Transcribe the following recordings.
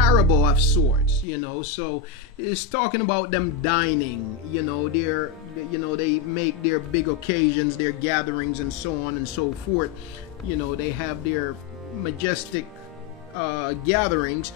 parable of sorts, you know. So it's talking about them dining, you know, they make their big occasions, their gatherings, and so on and so forth. You know, they have their majestic gatherings,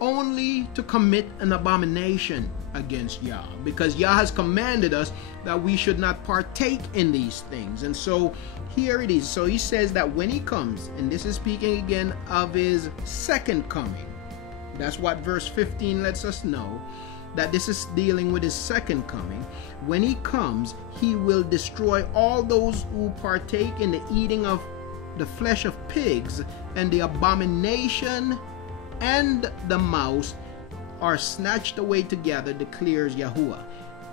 only to commit an abomination against Yah, because Yah has commanded us that we should not partake in these things. And so here it is. So he says that when he comes, and this is speaking again of his second coming. That's what verse 15 lets us know, that this is dealing with his second coming. When he comes, he will destroy all those who partake in the eating of the flesh of pigs, and the abomination and the mouse are snatched away together, declares Yahuwah.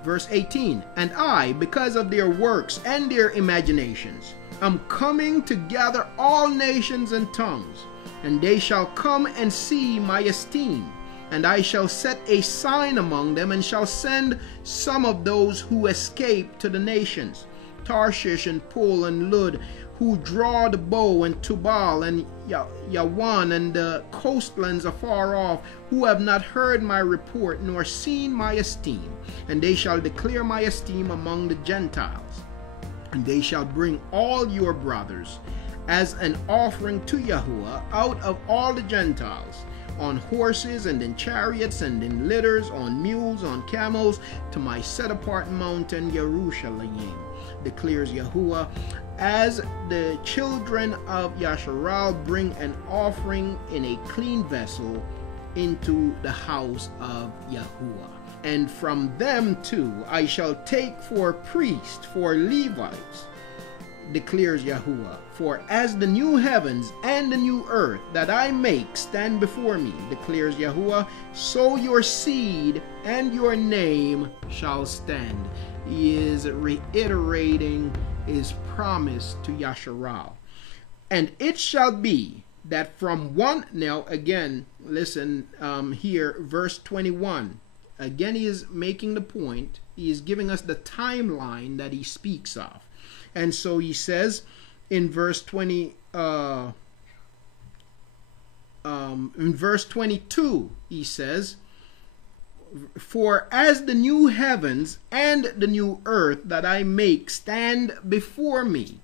Verse 18, and I, because of their works and their imaginations, am coming to gather all nations and tongues, and they shall come and see my esteem. And I shall set a sign among them, and shall send some of those who escape to the nations, Tarshish and Pul and Lud, who draw the bow, and Tubal and Yawan, and the coastlands afar off, who have not heard my report nor seen my esteem. And they shall declare my esteem among the Gentiles. And they shall bring all your brothers as an offering to Yahuwah out of all the Gentiles, on horses and in chariots and in litters, on mules, on camels, to my set apart mountain Jerusalem, declares Yahuwah. As the children of Yasharal bring an offering in a clean vessel into the house of Yahuwah. And from them too I shall take for priests, for Levites, declares Yahuwah. For as the new heavens and the new earth that I make stand before me, declares Yahuwah, so your seed and your name shall stand. He is reiterating his promise to Yasharal. And it shall be that from one, now again, listen here, verse 21. Again, he is making the point. He is giving us the timeline that he speaks of. And so he says in verse 20, in verse 22, he says, for as the new heavens and the new earth that I make stand before me.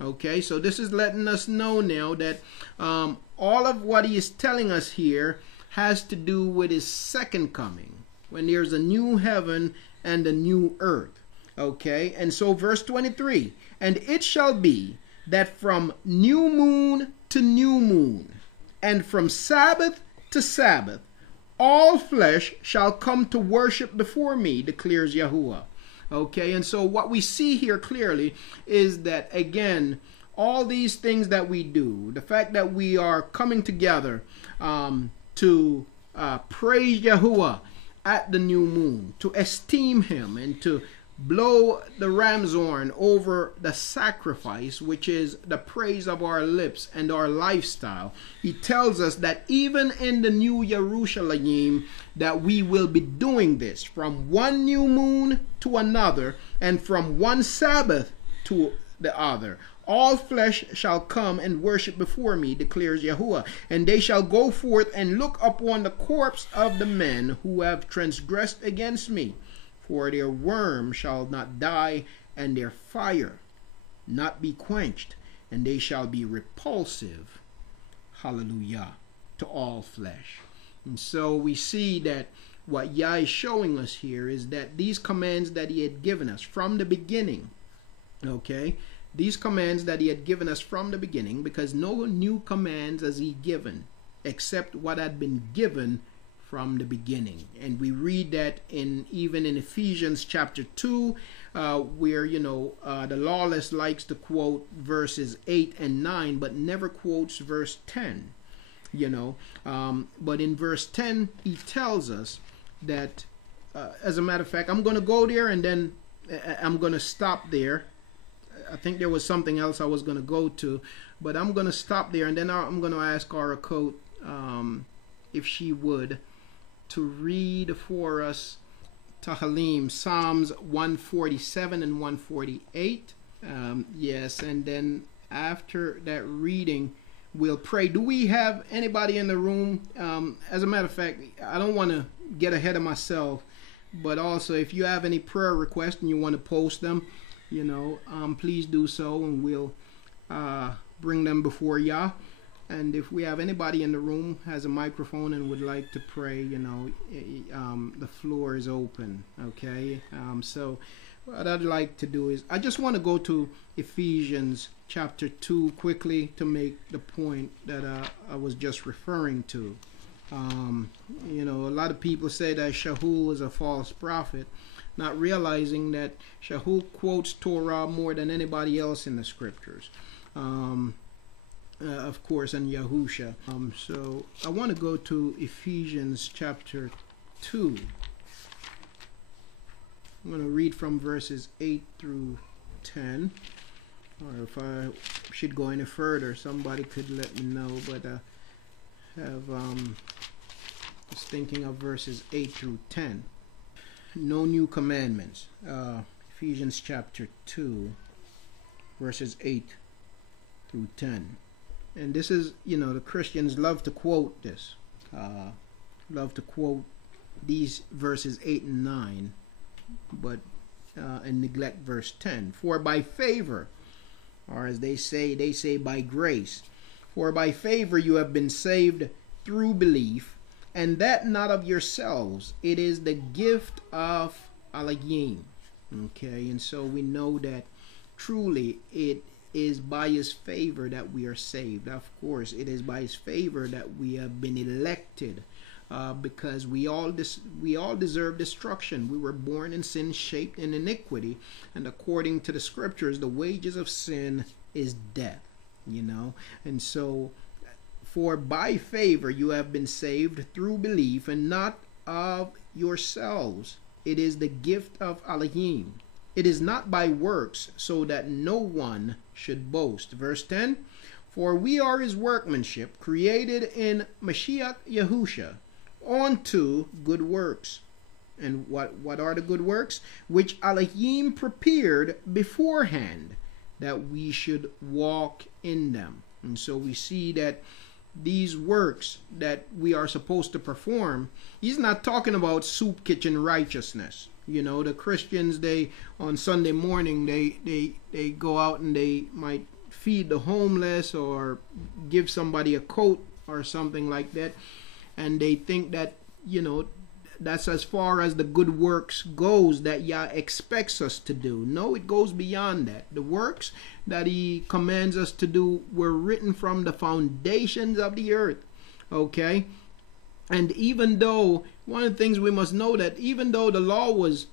Okay, so this is letting us know now that all of what he is telling us here has to do with his second coming, when there's a new heaven and a new earth. Okay, and so verse 23, and it shall be that from new moon to new moon, and from Sabbath to Sabbath, all flesh shall come to worship before me, declares Yahuwah. Okay, and so what we see here clearly is that, again, all these things that we do, the fact that we are coming together to praise Yahuwah at the new moon, to esteem him, and to blow the ram's horn over the sacrifice, which is the praise of our lips and our lifestyle. He tells us that even in the new Jerusalem, that we will be doing this from one new moon to another, and from one Sabbath to the other. All flesh shall come and worship before me, declares Yahuwah, and they shall go forth and look upon the corpse of the men who have transgressed against me. For their worm shall not die, and their fire not be quenched, and they shall be repulsive, hallelujah, to all flesh. And so we see that what Yah is showing us here is that these commands that he had given us from the beginning, okay, these commands that he had given us from the beginning, because no new commands has he given except what had been given from the beginning. And we read that even in Ephesians chapter 2, where the lawless likes to quote verses 8 and 9, but never quotes verse 10. But in verse 10 he tells us that, as a matter of fact, I'm going to go there and then I'm going to stop there. I think there was something else I was going to go to, but I'm going to stop there, and then I'm going to ask Arakot if she would, to read for us Tahalim, Psalms 147 and 148. Yes, and then after that reading, we'll pray. Do we have anybody in the room? As a matter of fact, I don't want to get ahead of myself, but also if you have any prayer requests and you want to post them, please do so, and we'll bring them before Yah. And if we have anybody in the room has a microphone and would like to pray, the floor is open. Okay. So what I'd like to do is I just want to go to Ephesians chapter 2 quickly to make the point that I was just referring to. A lot of people say that Shaul is a false prophet, not realizing that Shaul quotes Torah more than anybody else in the scriptures. Of course, and Yahusha. So I want to go to Ephesians chapter 2. I'm going to read from verses 8 through 10. Or if I should go any further, somebody could let me know. But I have just thinking of verses 8 through 10. No new commandments. Ephesians chapter 2, verses 8 through 10. And this is, the Christians love to quote this. Love to quote these verses 8 and 9, but and neglect verse 10. For by favor, or as they say by grace. For by favor you have been saved through belief, and that not of yourselves. It is the gift of Elohim. Okay, and so we know that truly it is by his favor that we are saved. Of course, it is by his favor that we have been elected, because we all deserve destruction. We were born in sin, shaped in iniquity, and according to the scriptures, the wages of sin is death. And so, for by favor you have been saved through belief, and not of yourselves. It is the gift of Elohim. It is not by works, so that no one should boast. Verse 10, for we are his workmanship, created in Mashiach Yahusha, unto good works. And what are the good works? Which Elohim prepared beforehand, that we should walk in them. And so we see that these works that we are supposed to perform, he's not talking about soup kitchen righteousness. The Christians, they on Sunday morning they go out and they might feed the homeless or give somebody a coat or something like that, and they think that that's as far as the good works goes that Yah expects us to do. No, it goes beyond that. The works that he commands us to do were written from the foundations of the earth. Okay? And even though, one of the things we must know, that even though the law was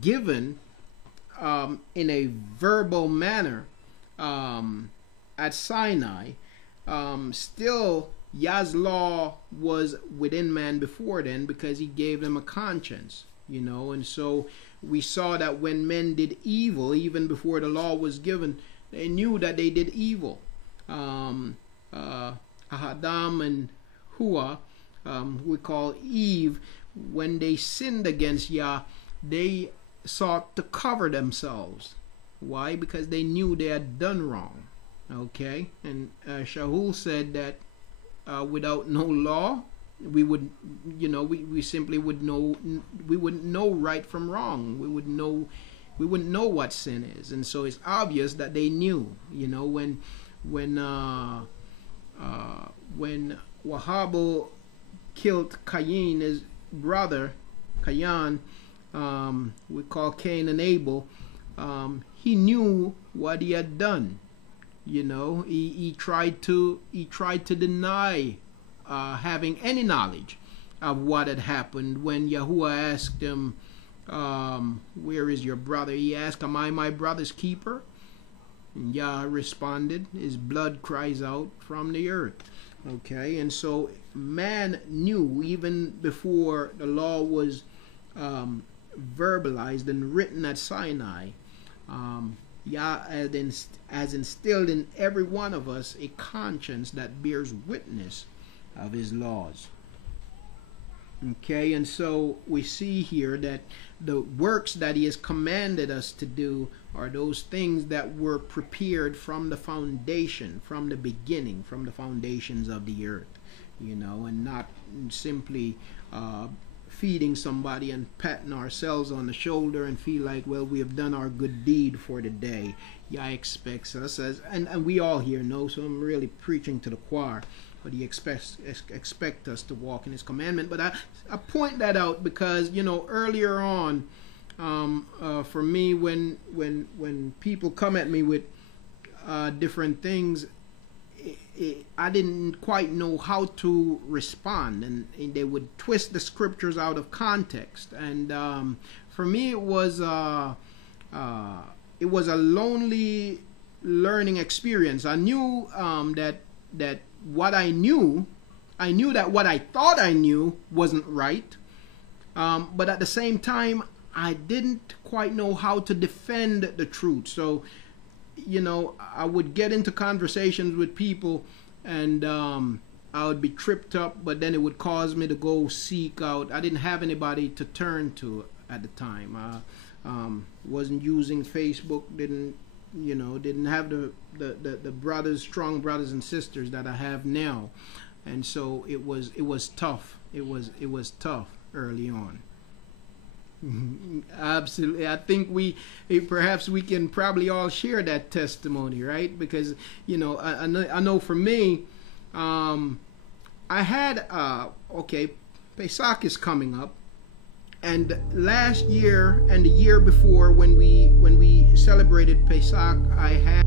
given in a verbal manner at Sinai, still Yah's law was within man before then, because he gave them a conscience, and so we saw that when men did evil, even before the law was given, they knew that they did evil. Adam and Hua, we call Eve, when they sinned against Yah, they sought to cover themselves. Why? Because they knew they had done wrong. Okay, and Shaul said that without no law, we would, we simply would know, we wouldn't know right from wrong. We wouldn't know what sin is, and so it's obvious that they knew. When Wahab killed Cain, his brother, Cain, we call Cain and Abel, he knew what he had done. He tried to deny having any knowledge of what had happened. When Yahuwah asked him, where is your brother? He asked, am I my brother's keeper? And Yah responded, his blood cries out from the earth. Okay, and so man knew even before the law was verbalized and written at Sinai. Yah has instilled in every one of us a conscience that bears witness of his laws. Okay, and so we see here that the works that he has commanded us to do are those things that were prepared from the foundation, from the beginning, from the foundations of the earth, you know, and not simply feeding somebody and patting ourselves on the shoulder and feel like, well, we have done our good deed for the day. Yah expects us, and we all here know, so I'm really preaching to the choir, but he expects us to walk in his commandment. But I point that out because, you know, earlier on, for me, when people come at me with different things, I didn't quite know how to respond, and they would twist the scriptures out of context. And for me, it was a lonely learning experience. I knew that what I knew that what I thought I knew wasn't right, but at the same time, I didn't quite know how to defend the truth. So, you know, I would get into conversations with people, and I would be tripped up, but then it would cause me to go seek out. I didn't have anybody to turn to at the time. Wasn't using Facebook, didn't have the brothers, strong brothers and sisters that I have now. And so it was tough. It was tough early on. Absolutely. I think perhaps we can probably all share that testimony, right? Because, you know, I know for me, I had Pesach is coming up, and last year and the year before, when we celebrated Pesach, I had